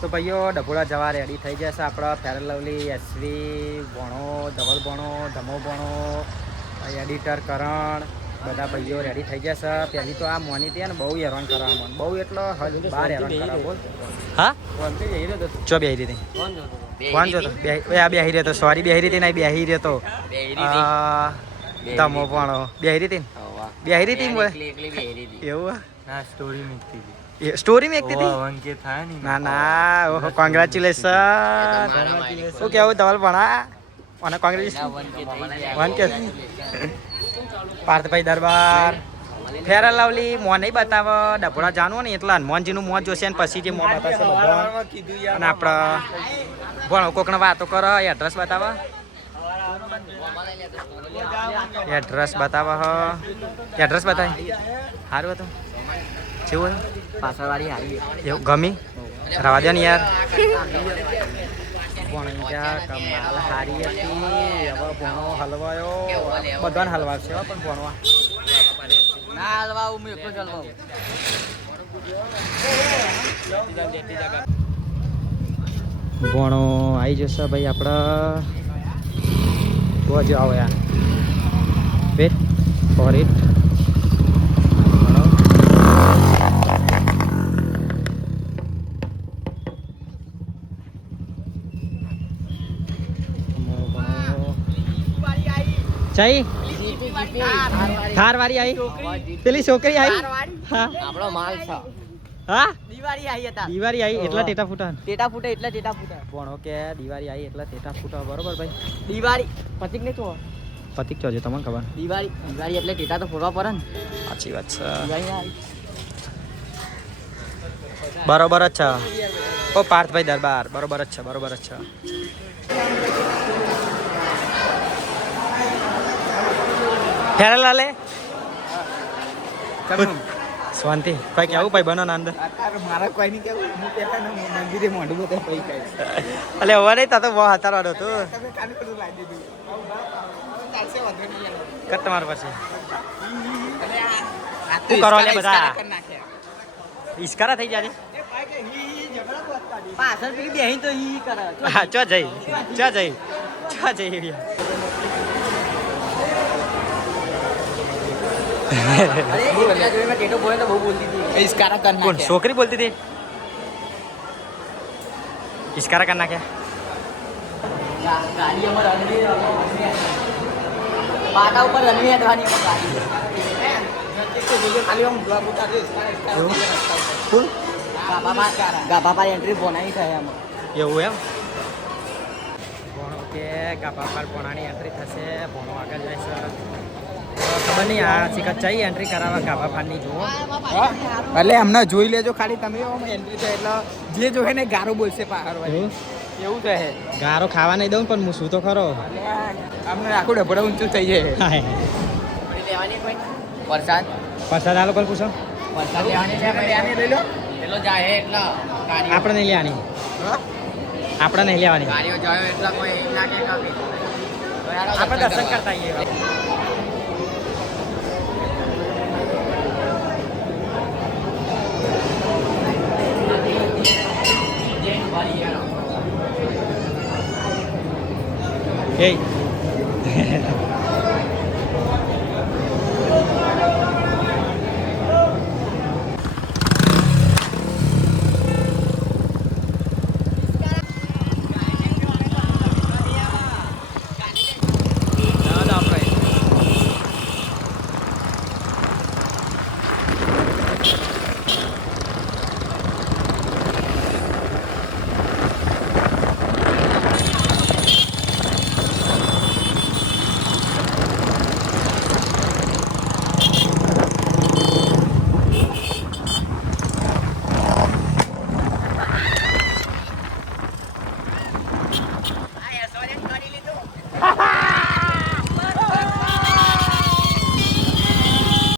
તો ભાઈઓ ડભોળા જવા રેડી થઈ જશે આપણા ફેર લવલી એસવી ભણો ધવલ ભણો ધમો ભણો એડિટર કરણ બધા ભાઈઓ રેડી થઈ જશે પહેલી તો આ મોની ત્યાં ને બહુ હેરાન કરવા મન બહુ એટલો બહાર હેરાન કરવા બોલ. હા? ચો બેહી રીતે કોણ જોતો બે- આ બેહી રહ્યો તો સોરી બેહી રીતે નહીં બેહી રહ્યો ધમો ભણો બેહી રીતે? બેહી રીતે એમ સ્ટોરી વંકે થાય ને ના ના ઓહો કોંગ્રેચ્યુલેશન શું કેવું ધવલ ભણા? અને કોંગ્રેચ્યુલેશન વન કે પાર્થભાઈ દરબાર. ફેર લવલી મોં નહીં બતાવ. ડભોડા જાણવું ને એટલા હનુમાનજીનું મોં જોશે ને પછી જે મોં બતાવશે બધા. અને આપણે ભણો કોકને વાતો કરો એડ્રેસ બતાવો. એડ્રેસ બતાવો હ. એડ્રેસ બતાવી. સારું હતું. હતું પાછળવાળી હારી એવું ગમી? રવા દે ને યાર. કમાલ હારી હતી. હવે ભણો હલવાયો. બધાને પણ ભણવા ના હલવા હું એકલો જ હલવાઉં. ભણો આવી જશે ભાઈ આપણા. તો જ આવો યાર. Wait for it chai? Thar વાળી આવી પેલી છોકરી આવી હા. આપણો માલ છે. હા? દિવાળી આવી હતા. દિવાળી આવી એટલા ટેટા ફૂટા ટેટા ફૂટે એટલે ટેટા ફૂટા. પણ કે દિવાળી આવી એટલા ટેટા ફૂટા. બરોબર ભાઈ. દિવાળી. પતિક ને તો. પતિક ચોજો તમને ખબર. દિવાળી દિવાળી એટલે ટેટા તો ફોડવા પડે ને. સાચી વાત છે. બરોબર જ છે. ઓ પાર્થભાઈ દરબાર. બરોબર જ છે બરોબર જ છે. ફેરેલા લે. શાંતિ કઈ કેવું ભાઈ બનો અંદર? મારા કોઈ નહીં કેવું? હું પેલા મંદિરે મોઢું બધા પૈ કહીશ અલે હવે નહીં તા તો બહુ હતારવાનો હતું. કર તમારા પાસે શું કરો લે બધા? ઈશ્કારા ઈસ્કારા થઈ જાય પાછળ પેલી બેહીન તો ઈ કરે. ચો જઈ. ચો જઈ. ચો જઈ રહ્યા અરે એ પેલા જોડે મેં ટેટો બોલે તો બહુ બોલતી હતી ઇસ્કારા કર કોણ છોકરી બોલતી હતી? ઈસ્કારા કરી નાખ્યા. પાટા ઉપર રનવે હેડવાની અમાર ગાડી. ખાલી આમ બ્લોક ગાભા પર એન્ટ્રી બોનાવી થાય આમાં એવું એમ? ભણો કે ગાભા પર ભણાની એન્ટ્રી થશે ભણો આગળ જાય છે ખબર નહીં આ શિખર ચઈ એન્ટ્રી કરાવવા ગાભા ફાનની જુઓ. એટલે અમને જોઈ લેજો ખાલી તમે એન્ટ્રી થાય એટલે જે જોહે ને ગારો બોલશે પાહર એવું? કહે ગારો ખાવા નહીં દઉં પણ હું શું તો ખરો? અમને આખું ડબડા ઊંચું થઈ જાય. વરસાદ? વરસાદ આલો પર પૂછો? વરસાદ લેવાની છે લેવાની લઈ લો. એટલો જાય એટલે. આપણે નહીં લેવાની. આપણે નહીં લેવાની. ગાડીઓ જાય એટલે કોઈ ના કે કાપી. આપણે દર્શન કરતા આવીએ えい